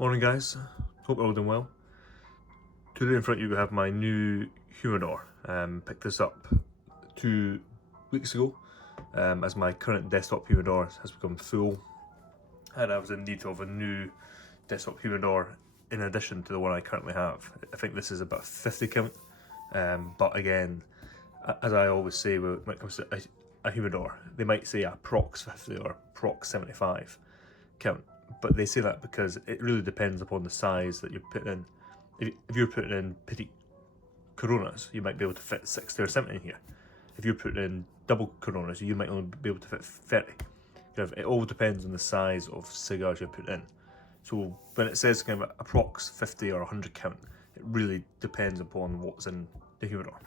Morning guys, hope you're all doing well. Today in front of you we have my new Humidor. Picked this up 2 weeks ago as my current desktop Humidor has become full and I was in need of a new desktop Humidor in addition to the one I currently have. I think this is about 50 count, but again, as I always say when it comes to a Humidor, they might say a Prox 50 or Prox 75 count, but they say that because it really depends upon the size that you're putting in. If you're putting in petite Coronas, you might be able to fit 60 or 70 in here. If you're putting in double Coronas, you might only be able to fit 30. It all depends on the size of cigars you're putting in. So when it says kind of approx 50 or 100 count, it really depends upon what's in the humidor.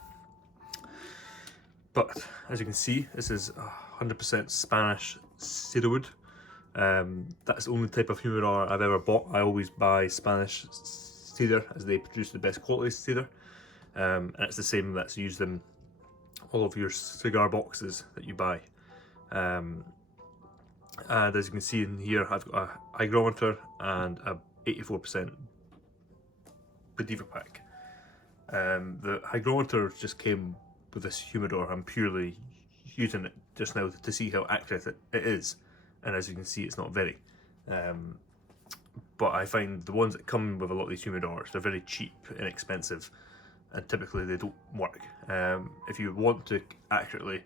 But as you can see, this is 100% Spanish cedarwood. That's the only type of humidor I've ever bought. I always buy Spanish cedar as they produce the best quality cedar. And it's the same that's used in all of your cigar boxes that you buy. And as you can see in here, I've got a hygrometer and a 84% Bediva pack. The hygrometer just came with this humidor. I'm purely using it just now to see how accurate it is, and as you can see, it's not very. But I find the ones that come with a lot of these humidors, they're very cheap, inexpensive, and typically they don't work. If you want to accurately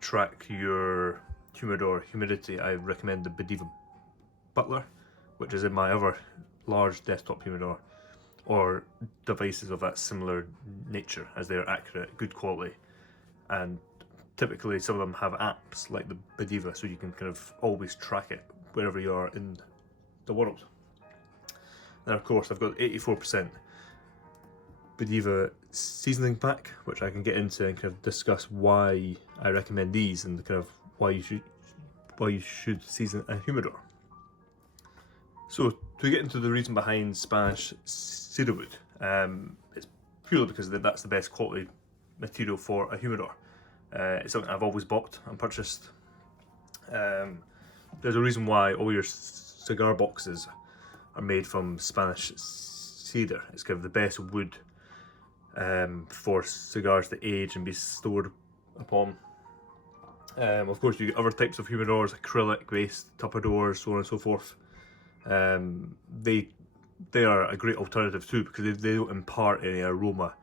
track your humidor humidity, I recommend the Bediva Butler, which is in my other large desktop humidor, or devices of that similar nature, as they are accurate, good quality, and typically some of them have apps like the Bediva, so you can kind of always track it wherever you are in the world. And of course I've got 84% Bediva seasoning pack, which I can get into and kind of discuss why I recommend these and kind of why you should season a humidor. So to get into the reason behind Spanish cedarwood, it's purely because that's the best quality material for a humidor. It's something I've always bought and purchased. There's a reason why all your cigar boxes are made from Spanish cedar. It's kind of the best wood for cigars to age and be stored upon. Of course, you get other types of humidors, acrylic based tupperdoors, so on and so forth. They are a great alternative too, because they don't impart any aroma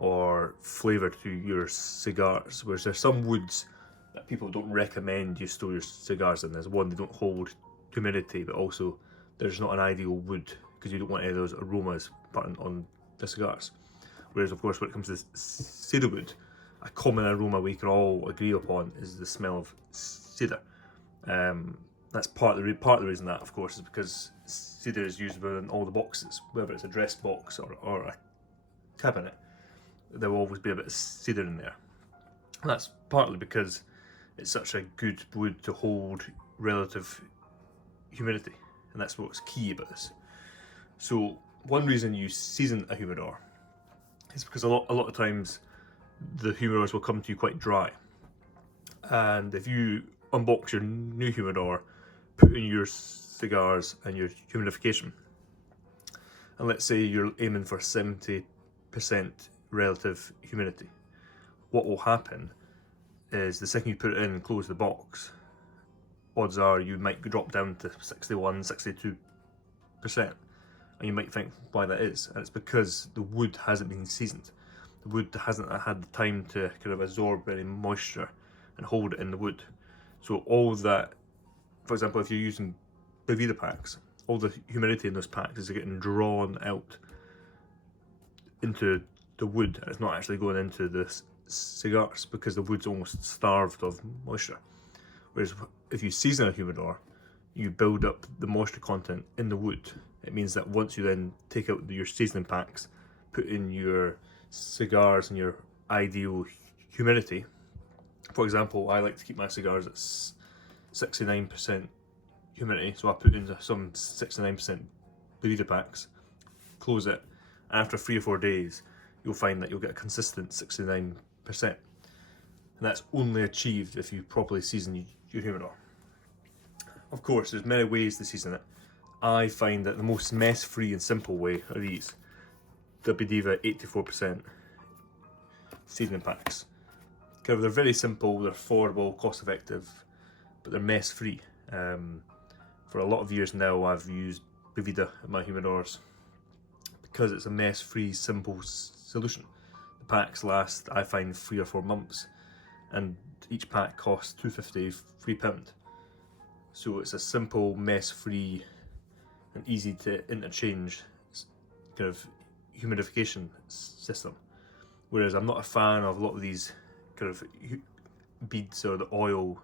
or flavour to your cigars, whereas there's some woods that people don't recommend you store your cigars in. There's one, they don't hold humidity, but also there's not an ideal wood because you don't want any of those aromas parting on the cigars. Whereas of course when it comes to cedarwood, a common aroma we can all agree upon is the smell of cedar. That's part of the reason that, of course, is because cedar is used within all the boxes, whether it's a dress box or a cabinet. There will always be a bit of cedar in there. And that's partly because it's such a good wood to hold relative humidity, and that's what's key about this. So one reason you season a humidor is because a lot of times the humidors will come to you quite dry, and if you unbox your new humidor, put in your cigars and your humidification, and let's say you're aiming for 70% relative humidity, what will happen is the second you put it in and close the box, odds are you might drop down to 61, 62%. And you might think why that is, and it's because the wood hasn't been seasoned. The wood hasn't had the time to kind of absorb any moisture and hold it in the wood. So all that, for example, if you're using Bevita packs, all the humidity in those packs is getting drawn out into the wood, and it's not actually going into the cigars because the wood's almost starved of moisture. Whereas if you season a humidor, you build up the moisture content in the wood. It means that once you then take out your seasoning packs, put in your cigars and your ideal humidity. For example, I like to keep my cigars at 69% humidity, so I put in some 69% Bevita packs, close it, and after 3 or 4 days, you'll find that you'll get a consistent 69%. And that's only achieved if you properly season your humidor. Of course, there's many ways to season it. I find that the most mess-free and simple way are these Diva 84% seasoning packs. They're very simple, they're affordable, cost effective, but they're mess free. For a lot of years now I've used Boveda in my humidors because it's a mess free, simple solution. The packs last, I find, 3 or 4 months, and each pack costs £2.50, £3. So it's a simple, mess free and easy to interchange kind of humidification system. Whereas I'm not a fan of a lot of these kind of beads or the oil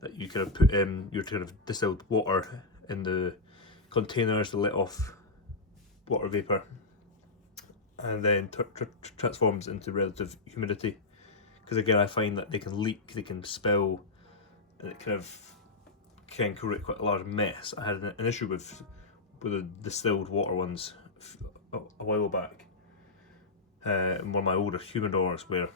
that you kind of put in your kind of distilled water in the containers to let off water vapour, and then transforms into relative humidity. Because again, I find that they can leak, they can spill, and it kind of can create quite a large mess. I had an issue with the distilled water ones a while back in one of my older humidors, where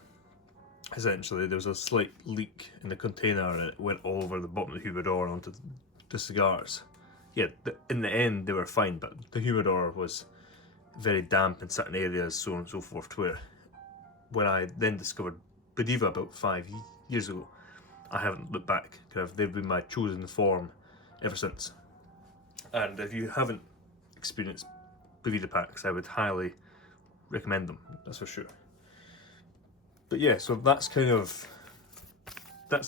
essentially there was a slight leak in the container and it went all over the bottom of the humidor onto the cigars. Yeah, in the end they were fine, but the humidor was very damp in certain areas, so on and so forth, where when I then discovered Boveda about 5 years ago, I haven't looked back. They've been my chosen form ever since. And if you haven't experienced Boveda packs, I would highly recommend them, that's for sure. But yeah, so that's the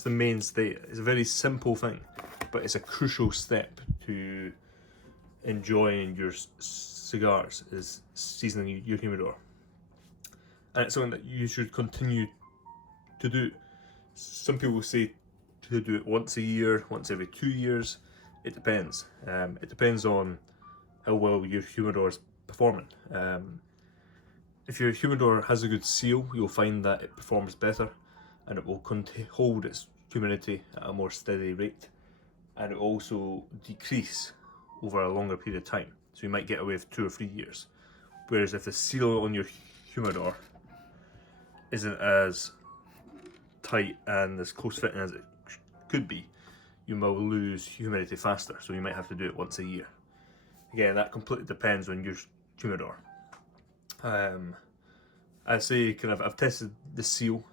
mainstay. It's a very simple thing, but it's a crucial step to enjoying your cigars, is seasoning your humidor. And it's something that you should continue to do. Some people say to do it once a year, once every 2 years. It depends. It depends on how well your humidor is performing. If your humidor has a good seal, you'll find that it performs better, and it will hold its humidity at a more steady rate, and it will also decrease over a longer period of time. So you might get away with 2 or 3 years. Whereas if the seal on your humidor isn't as tight and as close fitting as it could be, you will lose humidity faster, so you might have to do it once a year. Again, that completely depends on your humidor. I say I've tested the seal.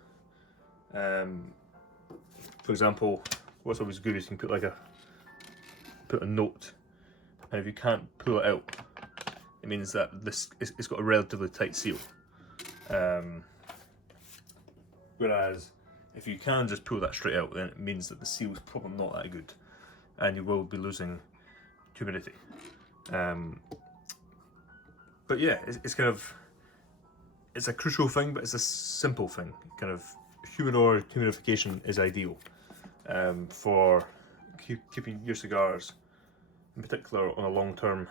For example, what's always good is you can put a note, and if you can't pull it out, it means that it's got a relatively tight seal. Whereas if you can just pull that straight out, then it means that the seal is probably not that good, and you will be losing humidity. But yeah, it's a crucial thing, but it's a simple thing. Humidor humidification is ideal for keeping your cigars, in particular, on a long-term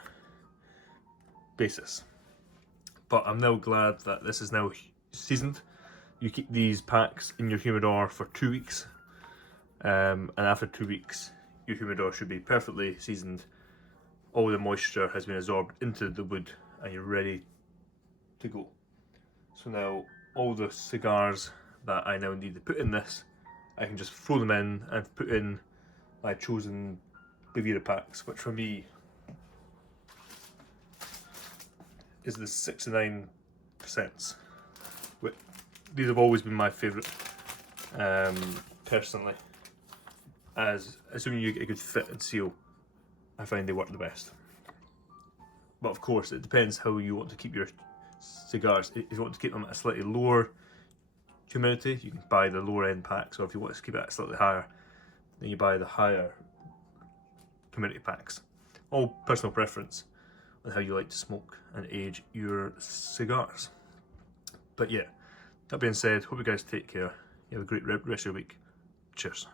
basis. But I'm now glad that this is now seasoned. You keep these packs in your humidor for 2 weeks, and after 2 weeks, your humidor should be perfectly seasoned. All the moisture has been absorbed into the wood, and you're ready to go. So now all the cigars that I now need to put in this, I can just throw them in and put in my chosen Boveda packs, which for me is the 69%. These have always been my favourite, personally, as assuming you get a good fit and seal, I find they work the best. But of course, it depends how you want to keep your cigars. If you want to keep them at a slightly lower humidity, you can buy the lower end packs, or if you want to keep it at slightly higher, then you buy the higher humidity packs. All personal preference on how you like to smoke and age your cigars. But yeah, that being said, hope you guys take care. You have a great rest of your week. Cheers.